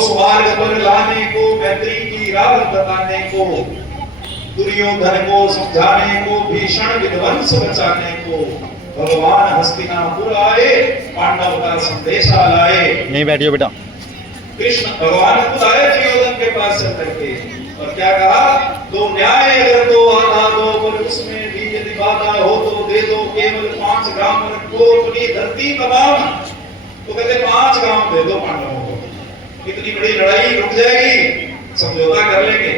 स्वर्ग पर लाने को, मैत्री की राह बताने को, दुर्योधन को समझाने को, भीषण विध्वंस बचाने को भगवान हस्तिनापुर आए, पांडव का संदेशा लाए। यहीं बैठिए बेटा। कृष्ण भगवान खुद आए दुर्योधन के पास चल करके और क्या कहा, दो न्याय अगर तो आधा दो, पर उसमें भी यदि बाधा हो तो दे दो, केवल 5 गांव को अपनी धरती तमाम। तो कहते 5 गांव दे दो पांडवों को, इतनी बड़ी लड़ाई रुक जाएगी, समझौता कर लेंगे।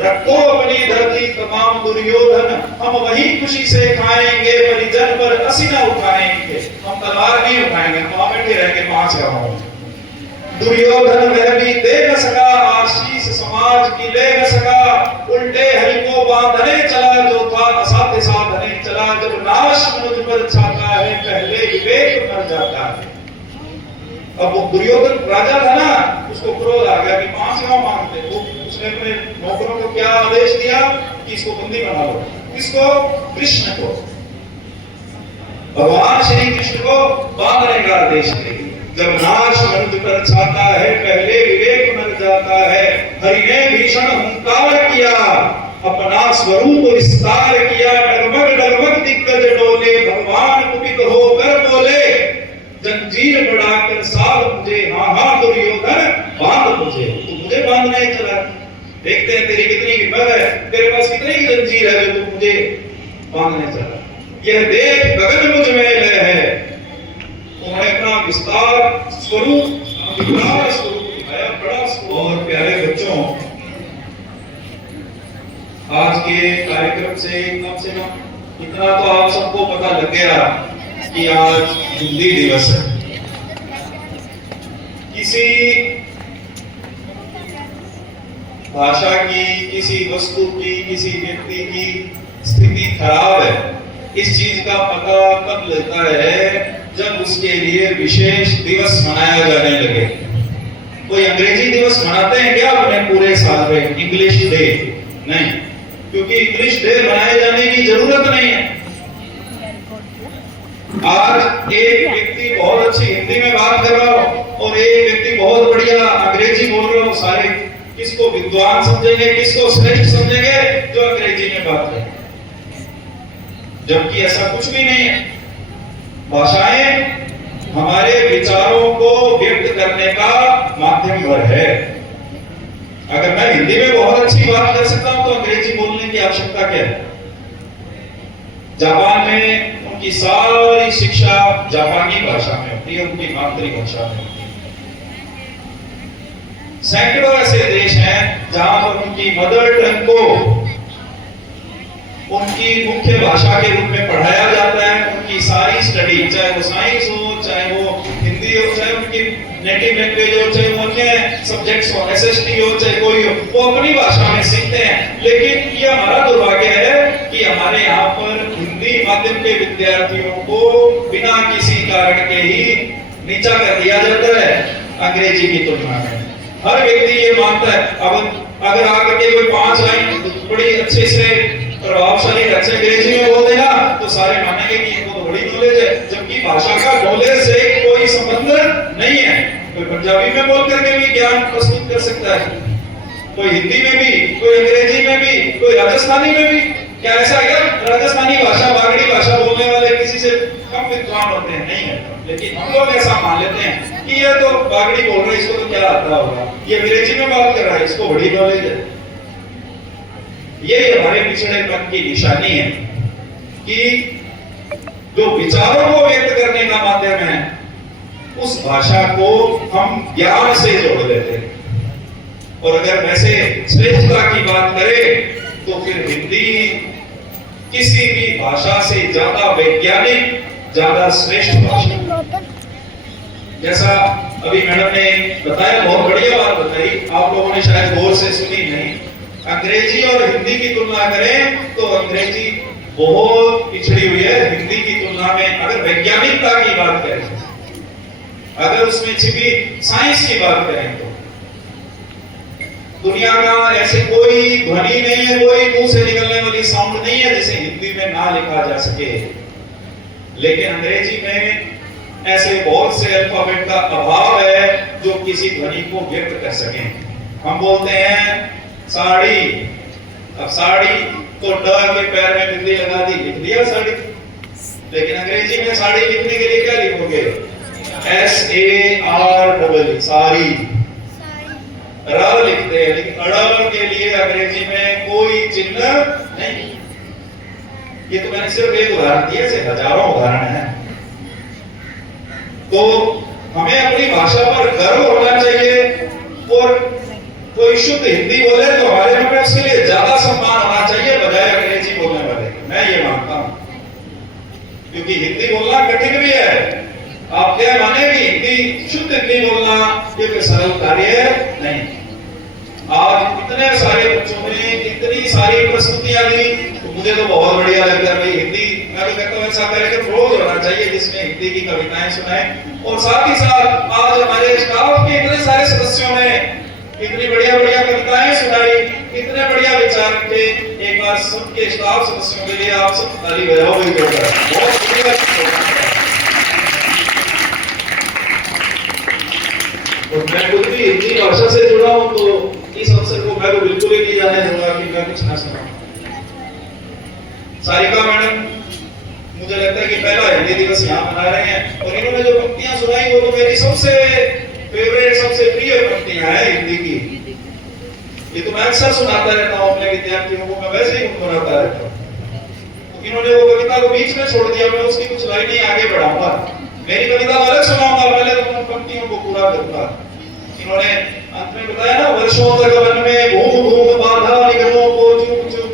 रखो अपनी धरती तमाम दुर्योधन, हम वही खुशी से खाएंगे, परिजन पर असीना उठाएंगे, हम तलवार नहीं उठाएंगे, हम बैठे रहेंगे 5 गांव। दुर्योधन वह भी दे न सका, आशीष समाज की ले न सका, उल्टे हरि को बांधने चला जो था, असाध्य साधने चला, जब नाश मुझ पर छाता है, पहले विवेक मर जाता है। अब वो दुर्योधन राजा था ना, उसको क्रोध आ गया कि 5 गांव मांगते, वो उसने अपने नौकरों को क्या आदेश दिया कि इसको बंदी बना लो। किसको? कृष्ण को, भगवान श्री कृष्ण को बांधने का आदेश दिया। जब नाश मुझ पर छाता है, पहले विवेक मर जाता है, हरि ने भीषण हुंकार किया, अपना स्वरूप विस्तार किया, डगमग डगमग दिग्गज डोले, भगवान कुपित होकर बोले, जंजीर बढ़ाकर साध मुझे, हाँ हाँ दुर्योधन बांध मुझे। तू मुझे बांधने चला, देखते हैं तेरी कितनी हिम्मत है, तेरे पास कितनी जंजीर है जो तू मुझे बांधने चला। यह देख गगन मुझ में लय है। उन्होंने अपना विस्तार स्वरूप दिखाया, बड़ा स्वरूप। और प्यारे बच्चों, आज के कार्यक्रम से कम इतना तो आप सबको पता लग गया कि आज हिंदी दिवस है। किसी भाषा की, किसी वस्तु की, किसी व्यक्ति की स्थिति खराब है, इस चीज का पता कब लगता है जब उसके लिए विशेष दिवस मनाया जाने लगे। कोई अंग्रेजी दिवस मनाते हैं क्या अपने पूरे साल में? इंग्लिश डे नहीं, क्योंकि इंग्लिश डे मनाए जाने की जरूरत नहीं है। आज एक व्यक्ति बहुत अच्छी हिंदी में बात कर रहा हो और एक व्यक्ति बहुत बढ़िया अंग्रेजी बोल रहा हो, सारे किसको विद्वान समझेंगे, किसको श्रेष्ठ समझेंगे? जो अंग्रेजी में बात करे। जबकि ऐसा कुछ भी नहीं है। भाषाएं हमारे विचारों को व्यक्त करने का माध्यम भर है। अगर मैं हिंदी में बहुत अच्छी बात कर सकता हूं तो अंग्रेजी बोलने की आवश्यकता क्या है? जापान में उनकी सारी शिक्षा जापानी भाषा में होती है, उनकी मातृभाषा में। सैकड़ों ऐसे देश हैं जहां पर उनकी मदर टंग को उनकी मुख्य भाषा के रूप में पढ़ाया जाता है। उनकी सारी स्टडी, चाहे वो साइंस हो, चाहे वो हिंदी हो, चाहे उनकी नेटिव लैंग्वेज हो, चाहे वो अन्य सब्जेक्ट्स हो, एसएसटी हो, चाहे कोई हो, वो अपनी भाषा में सीखते हैं। लेकिन ये हमारा दुर्भाग्य है कि हमारे यहाँ पर हिंदी माध्यम के विद्यार्थियों को बिना किसी कारण के ही नीचा कर दिया जाता है अंग्रेजी की तुलना में। हर व्यक्ति ये मानता है, अब अगर आकर के कोई 5 लाइन बड़ी अच्छे से प्रभावशाली ढंग से अंग्रेजी में बोल देगा तो सारे मानेंगे कि इनको तो बड़ी नॉलेज है, जबकि भाषा का नॉलेज से कोई संबंध नहीं है। कोई पंजाबी में बोल करके भी ज्ञान प्रस्तुत कर सकता है, कोई हिंदी में भी, कोई अंग्रेजी में भी, कोई राजस्थानी में भी। क्या ऐसा है क्या राजस्थानी भाषा, बागड़ी भाषा बोलने वाले किसी से कम विद्वान होते हैं? नहीं है। लेकिन हम लोग ऐसा मान लेते हैं कि ये तो बागड़ी बोल रहा है, इसको तो क्या आता होगा, ये अंग्रेजी में बात कर रहा है, इसको बड़ी नॉलेज है। ये हमारे पिछड़ेपन की निशानी है कि जो विचारों को व्यक्त करने का माध्यम है, उस भाषा को हम ज्ञान से जोड़ देते हैं। और अगर वैसे श्रेष्ठता की बात करें तो फिर हिंदी किसी भी भाषा से ज्यादा वैज्ञानिक, ज्यादा श्रेष्ठ भाषा। जैसा अभी मैडम ने बताया, बहुत बढ़िया बात बताई, आप लोगों ने शायद गौर से सुनी नहीं। अंग्रेजी और हिंदी की तुलना करें तो अंग्रेजी बहुत पिछड़ी हुई है हिंदी की तुलना में। अगर वैज्ञानिकता की बात करें, अगर उसमें छिपी साइंस की बात करें तो दुनिया का ऐसे कोई ध्वनि नहीं है, कोई मुंह से निकलने वाली साउंड नहीं है जिसे हिंदी में ना लिखा जा सके। लेकिन अंग्रेजी में ऐसे बहुत से अल्फाबेट का अभाव है जो किसी ध्वनि को व्यक्त कर सके। हम बोलते हैं साड़ी, अब साड़ी तो ड के पैर में बिंदी लगा दी, लिख दिया साड़ी। लेकिन अंग्रेजी में साड़ी लिखने के लिए क्या लिखोगे? SAREE, साड़ी। र लिखते हैं, लेकिन अड़ के लिए अंग्रेजी में कोई चिन्ह नहीं। ये तो मैंने सिर्फ एक उदाहरण दिया, ऐसे हजारों उदाहरण हैं। तो हमें अपनी भाषा पर गर्व होना चाहिए, और कोई शुद्ध हिंदी बोले तो हमारे मन में उसके लिए ज्यादा सम्मान होना चाहिए बजाय अंग्रेजी बोलने वाले। मैं ये मानता हूं, क्योंकि हिंदी बोलना कठिन भी है। आप क्या माने भी हिंदी, शुद्ध हिंदी बोलना ये कोई सरल कार्य नहीं। आज इतने सारे बच्चों ने इतनी सारी प्रस्तुतियां दी, तो मुझे तो बहुत बढ़िया लगता है। हिंदी मैं तो कहता हूँ ऐसा कार्यक्रम रोज होना चाहिए जिसमें हिंदी की कविताएं सुनाएं। और साथ ही साथ आज हमारे स्टाफ के इतने सारे सदस्यों ने इतनी बढ़िया बढ़िया कविताएं सुनाई, इतने बढ़िया विचार रखे। एक बार सबके स्टाफ सदस्यों के लिए आप सब ताली बजाओगे जोरदार। बहुत शुक्रिया। और मैं खुद भी हिंदी भाषा से जुड़ा हूं, तो इस अवसर को मैं तो बिल्कुल ही नहीं जाने दूंगा कि मैं कुछ ना सुनाऊं। सारिका मैडम, मुझे लगता है कि पहला हिंदी दिवस यहाँ मना रहे हैं, और इन्होंने जो पंक्तियां सुनाई वो तो मेरी सबसे फेवरेट, सबसे प्रिय पंक्तियां हैं हिंदी की। ये तो मैं अक्सर सुनाता रहता हूँ अपने विद्यार्थियों को, मैं वैसे ही गुनगुनाता रहता हूँ। तो इन्होंने वो कविता को बीच में छोड़ दिया, मैं उसकी कुछ लाइनें आगे बढ़ाऊंगा। मेरी कविता अलग सुनाऊंगा, पहले तो उन पंक्तियों को पूरा करूंगा। इन्होंने अंत में बताया ना, वर्षों तक वन में घूम घूम बाधा निगमों को चुप चुप,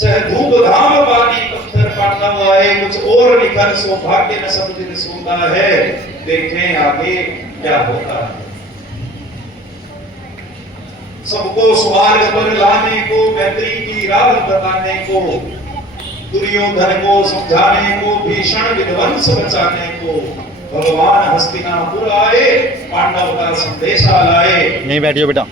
सह धूप धाम पानी पत्थर पांडव आए, कुछ और निखर सौभाग्य न सब दिन सोता है, देखें आगे क्या होता है। सबको स्वर्ग पर लाने को, मैत्री की राह बताने को, दुर्योधन को समझाने को, भीषण विध्वंस बचाने को, भगवान हस्तिनापुर आए, पांडव का संदेशा लाए। नहीं बैठिए बेटा।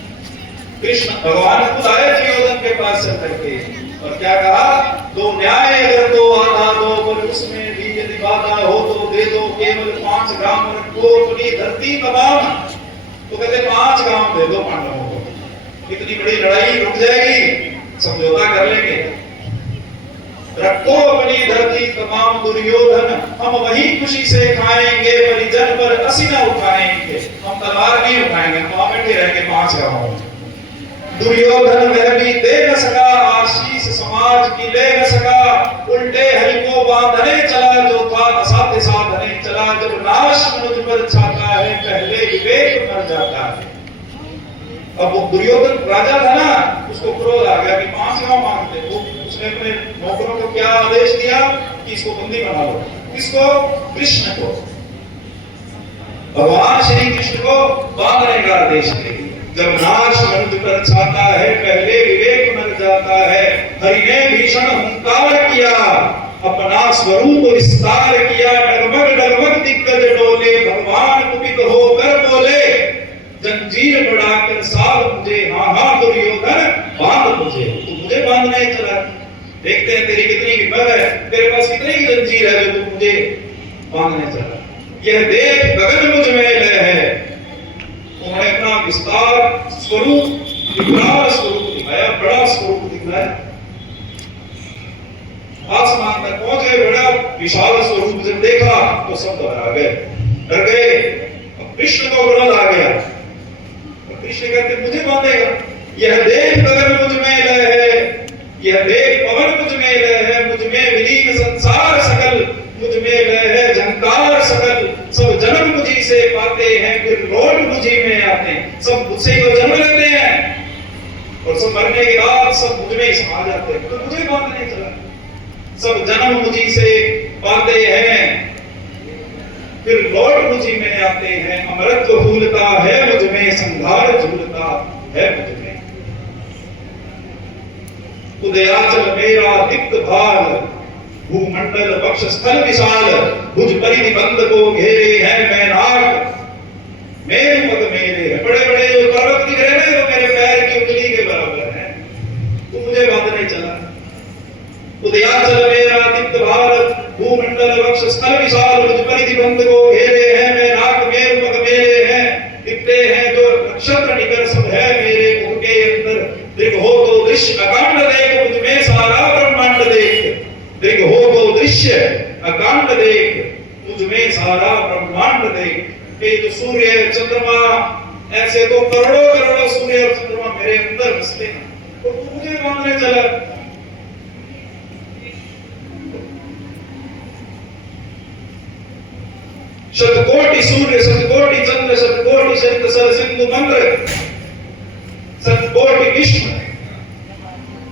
कृष्ण भगवान खुद आए दुर्योधन के पास से करके, और क्या कहा? दो न्याय अगर दो आधा दो, पर उसमें भी यदि बाधा हो तो दे दो, केवल 5 ग्राम रखो अपनी धरती तमाम। तो कहते 5 ग्राम दे दो पांडवों को, इतनी बड़ी लड़ाई रुक जाएगी, समझौता कर लेंगे। रखो अपनी धरती तमाम दुर्योधन, हम वही खुशी से खाएंगे, परिजन पर असीना उठाएंगे। हम तलवार नहीं उठाएंगे, हम वहां बैठे रहेंगे 5 गांवों में। दुर्योधन वह भी दे न सका, आशीष समाज की ले न सका, उल्टे हरि को बांधने चला, जो था असाध्य साधने चला। जब नाश मुझ पर छाता है, पहले विवेक मर जाता है। अब वो दुर्योधन राजा था ना, उसको क्रोध आ गया कि 5 गांव मांगते। वो उसने अपने नौकरों को क्या आदेश दिया कि इसको बंदी बना लो। किसको? कृष्ण को, भगवान श्री कृष्ण को बांधने का आदेश दिया। जब नाश मुझ पर छाता है, पहले विवेक मर जाता है। हरि ने भीषण हुंकार किया, अपना स्वरूप विस्तार किया, डगमग डगमग दिग्गज डोले, भगवान कुपित होकर बोले, जंजीर बढ़ाकर साध मुझे, हाँ हाँ दुर्योधन बांध मुझे। तू मुझे बांधने चला, देखते हैं तेरी कितनी हिम्मत है, तेरे पास कितनी की जंजीर है जो तू मुझे बांधने चला। यह देख गगन मुझ में लय है। उन्होंने अपना विस्तार स्वरूप, विकराल स्वरूप दिखाया, बड़ा स्वरूप दिखाया। आसमान तक पहुंचे, बड़ा विशाल स्वरूप जब देखा तो सब घबरा गए, डर गए। कृष्ण को क्रोध आ गया, कृष्ण कहते मुझे बांधेगा। यह देख गगन मुझ में लय है, यह देख पवन मुझ में लय है, मुझ में विलीन संसार सकल, मुझ में लय है झंकार सकल। सब जन्म मुझी से पाते हैं, फिर लौट मुझी में आते हैं। सब मुझसे ही तो जन्म लेते हैं, और सब मरने के बाद सब मुझ में ही समा जाते हैं। तो मुझे बांधने चला। सब जन्म मुझी से पाते हैं, फिर लौट मुझी में आते हैं। अमरत्व फूलता है मुझ में, संघार झूलता है मुझ में। उदयाचल मेरा दिक्त भाल, भूमंडल वक्ष स्थल विशाल, भुज परिधि बंद को घेरे हैं मैनाक, मेरु पद मेरे। बड़े बड़े जो पर्वत दिख रहे हैं वो मेरे पैर की उंगली के बराबर है। तू मुझे बांधने चला। उदयाचल मेरा दिक्त भाल, भूमंडल वक्ष स्थल विशाल, भुज परिधि बंद को घेरे हैं मैनाक, मेरु भविष्य अकांड देख, तुझ में सारा ब्रह्मांड देख। ये जो सूर्य चंद्रमा, ऐसे तो करोड़ों करोड़ों सूर्य और चंद्रमा मेरे अंदर बसते हैं, तो तू मुझे मांगने चला। शतकोटि सूर्य शतकोटि चंद्र शतकोटि शब्द सर सिंधु मंत्र, शतकोटि विष्णु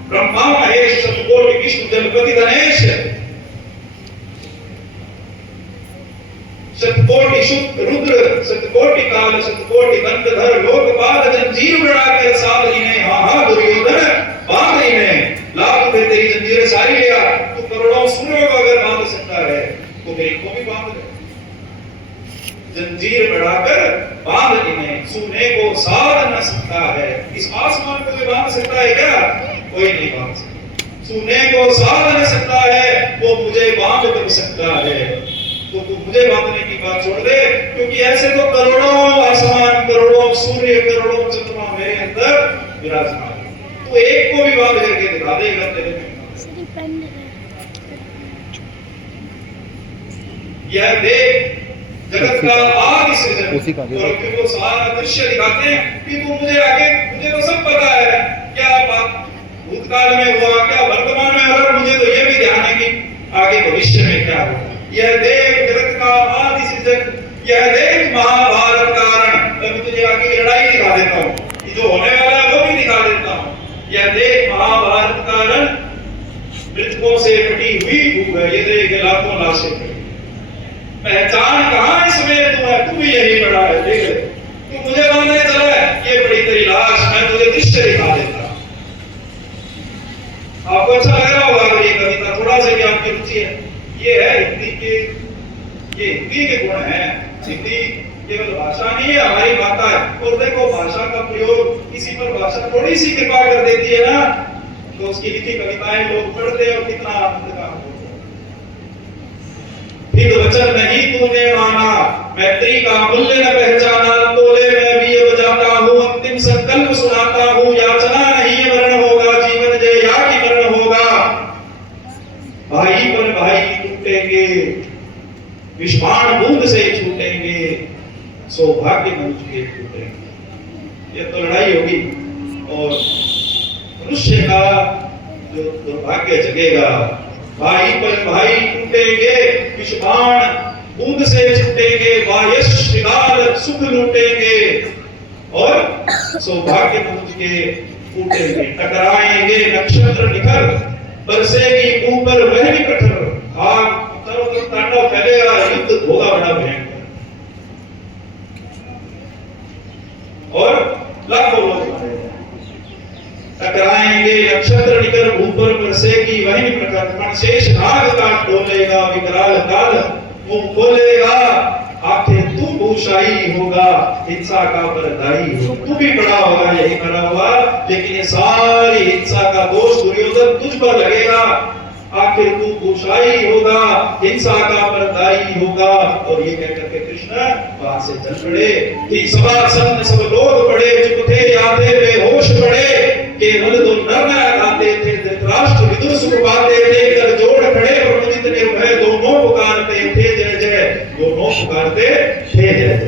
ब्रह्मा महेश शतकोटि विष्णु जलपति गणेश, शतकोटि शुक्र रुद्र शतकोटि काल शतकोटि दंडधर लोकपाल जंजीर बढ़ाकर साध इन्हें हाहा दुर्योधन बांध इन्हें। लाख में तेरी जंजीरें सारी लिया, तू करोड़ों सूर्यों को अगर बांध सकता है तो मेरे को भी बांध ले। जंजीर बढ़ाकर बांध इन्हें, सोने को साध न सकता है। इस आसमान को कोई बांध सकता है क्या? कोई नहीं बांध सकता। सोने को साध न सकता है, वो मुझे बांध कर सकता है। तो तू मुझे बांधने की बात छोड़ दे, क्योंकि ऐसे तो करोड़ों आसमान, करोड़ों सूर्य, करोड़ों चंद्रमा मेरे अंदर विराजमान है। तो एक को भी बांध करके दिखा देगा तेरे में। यह देख जगत का आदि सृजन, और वो सारा दृश्य दिखाते हैं कि तू मुझे आगे, मुझे तो सब पता है क्या बात भूतकाल में हुआ, क्या वर्तमान में हो रहा, मुझे तो ये भी ध्यान है कि आगे भविष्य में क्या होगा। यह देख जगत का आदि सृजन, यह देख महाभारत कारण। मैं तुझे आगे की लड़ाई दिखा देता हूँ, जो होने वाला है वो भी दिखा देता हूँ। यह देख महाभारत कारण, मृतकों से कटी हुई भूख है, ये देख लाखों लाशें पड़ी। पहचान कहां इसमें तू है, तू भी यही पड़ा है। देख तू मुझे मानने चला है, ये बड़ी तेरी लाश, मैं तुझे दृश्य दिखा देता। आपको अच्छा लग रहा होगा अगर ये कविता थोड़ा सा भी आपकी रुचि है। ये है हिंदी के, ये हिंदी के गुण है। हिंदी केवल भाषा नहीं है, हमारी माता है। और देखो भाषा का प्रयोग, किसी पर भाषा थोड़ी सी कृपा कर देती है ना, तो उसकी लिखी कविताएं लोग पढ़ते हैं और कितना आनंद का होता है। फिर वचन नहीं तूने माना, मैत्री का मूल्य न पहचाना, तोले मैं भी अब जाता हूँ, अंतिम संकल्प सुनाता हूँ, याचना नहीं मरण होगा, जीवन जय या की मरण होगा। भाई पर भाई टूटेंगे, विषबाण बूंद से छूटेंगे, सौभाग्य मनुष्य के टूटेंगे। ये तो लड़ाई होगी, और मनुष्य का जो दुर्भाग्य जगेगा। भाई पर भाई टूटेंगे, विषबाण बूंद से छूटेंगे, वायस श्रृंगार सुख लूटेंगे, और सौभाग्य मनुष्य के टूटेंगे। टकराएंगे नक्षत्र निखर, बरसेगी ऊपर वह भी कठोर, आग तरफ तांडव फैलेगा, युद्ध होगा बड़ा भयंकर, और लाखों लोग मारे। टकराएंगे नक्षत्र निकर, ऊपर बरसेगी वही प्रकट, शेष नाग काट डोलेगा, विकराल काल मुंह खोलेगा। आखिर तू भूषाई होगा, हिंसा का परदाई होगा। तू भी बड़ा होगा, यही बड़ा होगा, लेकिन ये सारी हिंसा का दोष दुर्योधन तुझ पर लगेगा। आखिर तू भूषाई होगा, हिंसा का परदाई होगा। और ये कहकर के कृष्ण वहां से चल पड़े कि सभासन सब लोग पड़े, चुप थे यादे बेहोश पड़े, केवल दो नर गाते थे, धृतराष्ट्र विदुर सुख पाते थे, कर जोड़ खड़े प्रमुदित निर्भय, दोनों पुकारते थे जय जय, दोनों पुकारते थे जय जय।